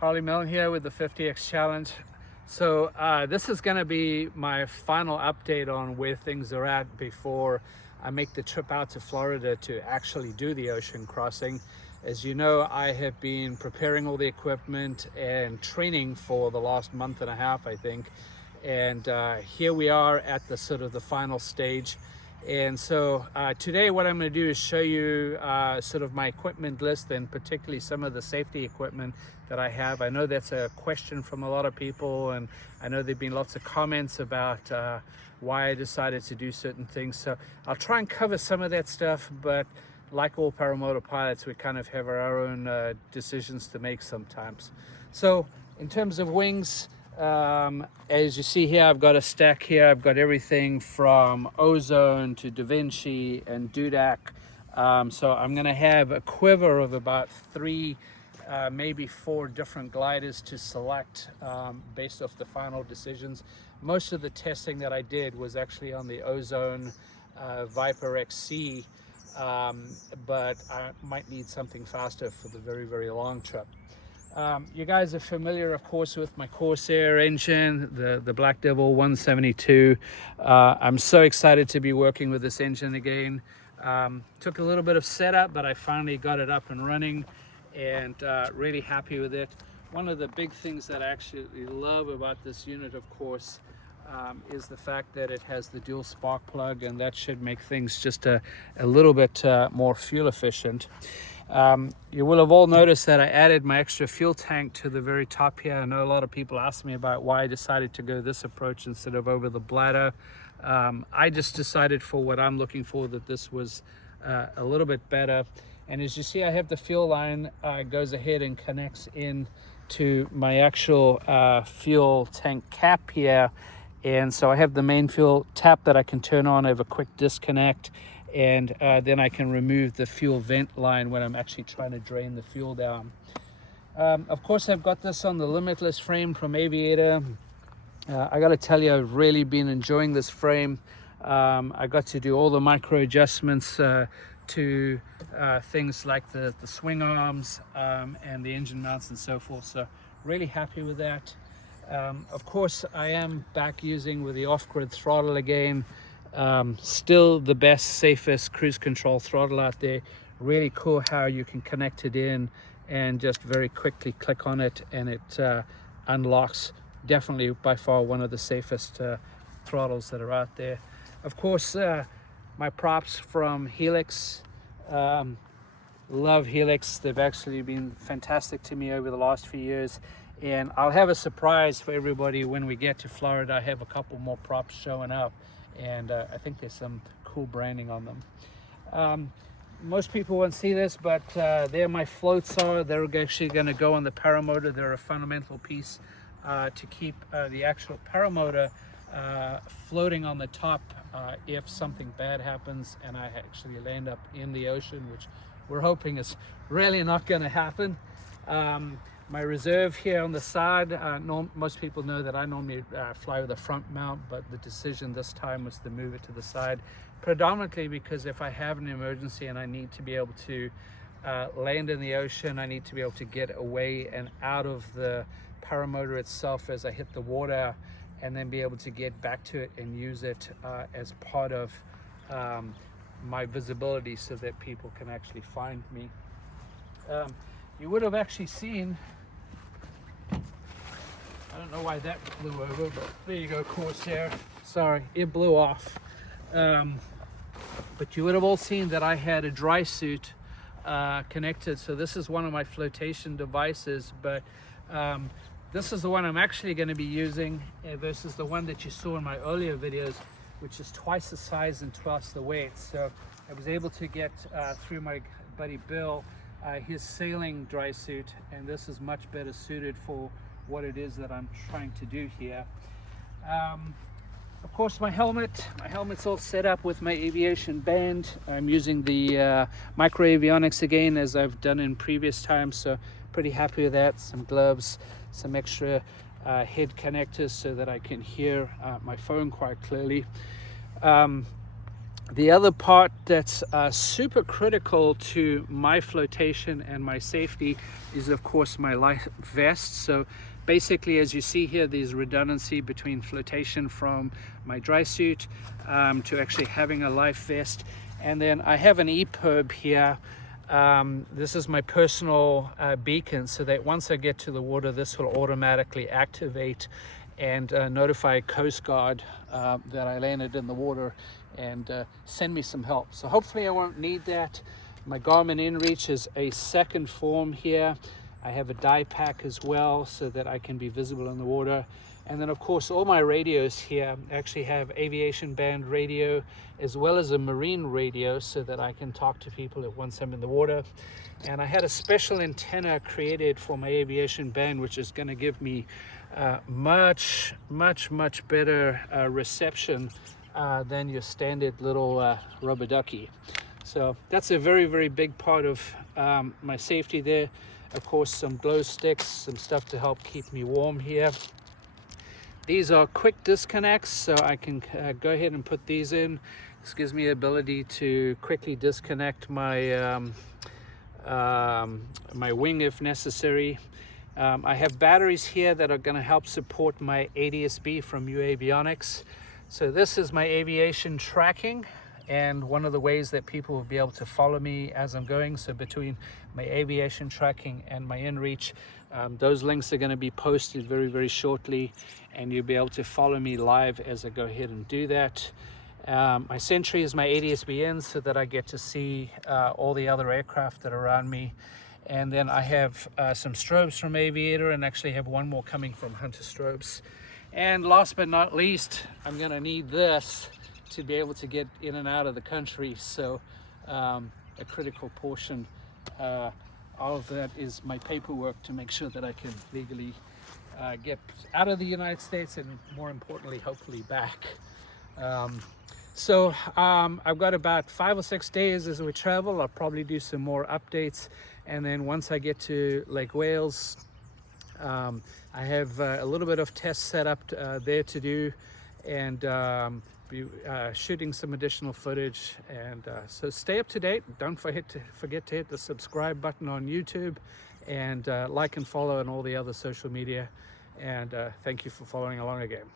Harley Milne here with the 50X Challenge. So this is going to be my final update on where things are at before I make the trip out to Florida to actually do the ocean crossing. As you know, I have been preparing all the equipment and training for the last month and a half, I think. And here we are at the sort of the final stage. And so today what I'm going to do is show you sort of my equipment list, and particularly some of the safety equipment that I have. I know that's a question from a lot of people, and I know there've been lots of comments about why I decided to do certain things. So I'll try and cover some of that stuff, but like all paramotor pilots, we kind of have our own decisions to make sometimes. So in terms of wings, as you see here, I've got a stack here. I've got everything from Ozone to Da Vinci and Dudak. So I'm going to have a quiver of about 3, maybe 4 different gliders to select based off the final decisions. Most of the testing that I did was actually on the Ozone Viper XC, but I might need something faster for the very, very long trip. You guys are familiar, of course, with my Corsair engine, the Black Devil 172. I'm so excited to be working with this engine again. Took a little bit of setup, but I finally got it up and running, and really happy with it. One of the big things that I actually love about this unit, of course, is the fact that it has the dual spark plug, and that should make things just a little bit more fuel efficient. You will have all noticed that I added my extra fuel tank to the very top here. I know a lot of people ask me about why I decided to go this approach instead of over the bladder. I just decided for what I'm looking for that this was a little bit better. And as you see, I have the fuel line goes ahead and connects in to my actual fuel tank cap here. And so I have the main fuel tap that I can turn on. I have a quick disconnect, and then I can remove the fuel vent line when I'm actually trying to drain the fuel down. Of course, I've got this on the limitless frame from Aviator. I got to tell you, I've really been enjoying this frame. I got to do all the micro adjustments to things like the swing arms and the engine mounts and so forth. So really happy with that. Of course, I am back using with the off-grid throttle again. Still the best, safest cruise control throttle out there. Really cool how you can connect it in and just very quickly click on it, and it unlocks. Definitely by far one of the safest throttles that are out there. Of course, my props from Helix. Love Helix. They've actually been fantastic to me over the last few years. And I'll have a surprise for everybody when we get to Florida. I have a couple more props showing up, and I think there's some cool branding on them. Most people won't see this, but there my floats are. They're actually going to go on the paramotor. They're a fundamental piece to keep the actual paramotor floating on the top if something bad happens and I actually land up in the ocean, which we're hoping is really not going to happen. My reserve here on the side, most people know that I normally fly with a front mount, but the decision this time was to move it to the side, predominantly because if I have an emergency and I need to be able to land in the ocean, I need to be able to get away and out of the paramotor itself as I hit the water, and then be able to get back to it and use it as part of my visibility so that people can actually find me. You would have actually seen, I don't know why that blew over, but there you go, Corsair. Sorry, it blew off. But you would have all seen that I had a dry suit connected. So this is one of my flotation devices, but this is the one I'm actually going to be using versus the one that you saw in my earlier videos, which is twice the size and twice the weight. So I was able to get through my buddy Bill his sailing dry suit, and this is much better suited for what it is that I'm trying to do here. Of course, my helmet's all set up with my aviation band. I'm using the micro avionics again, as I've done in previous times, so pretty happy with that. Some gloves, some extra head connectors so that I can hear my phone quite clearly. The other part that's super critical to my flotation and my safety is, of course, my life vest. So basically, as you see here, there's redundancy between flotation from my dry suit to actually having a life vest. And then I have an EPIRB here. This is my personal beacon, so that once I get to the water, this will automatically activate and notify Coast Guard that I landed in the water and send me some help. So hopefully I won't need that. My Garmin InReach is a second form here. I have a dye pack as well so that I can be visible in the water. And then of course all my radios here actually have aviation band radio as well as a marine radio so that I can talk to people once I'm in the water. And I had a special antenna created for my aviation band, which is going to give me much better reception than your standard little rubber ducky. So that's a very big part of my safety there. Of course, some glow sticks, some stuff to help keep me warm here. These are quick disconnects, so I can go ahead and put these in. This gives me the ability to quickly disconnect my my wing if necessary. I have batteries here that are going to help support my ADS-B from Avionics. So this is my aviation tracking, and one of the ways that people will be able to follow me as I'm going. So between my aviation tracking and my InReach, those links are going to be posted very shortly, and you'll be able to follow me live as I go ahead and do that. My Sentry is my ADS-B in, so that I get to see all the other aircraft that are around me. And then I have some strobes from Aviator, and actually have one more coming from Hunter Strobes. And last but not least, I'm going to need this to be able to get in and out of the country. So a critical portion of that is my paperwork to make sure that I can legally get out of the United States, and more importantly, hopefully back. So I've got about 5 or 6 days as we travel. I'll probably do some more updates, and then once I get to Lake Wales, I have a little bit of tests set up there to do, and be shooting some additional footage. And so stay up to date. Don't forget to hit the subscribe button on YouTube, and like and follow on all the other social media. And thank you for following along again.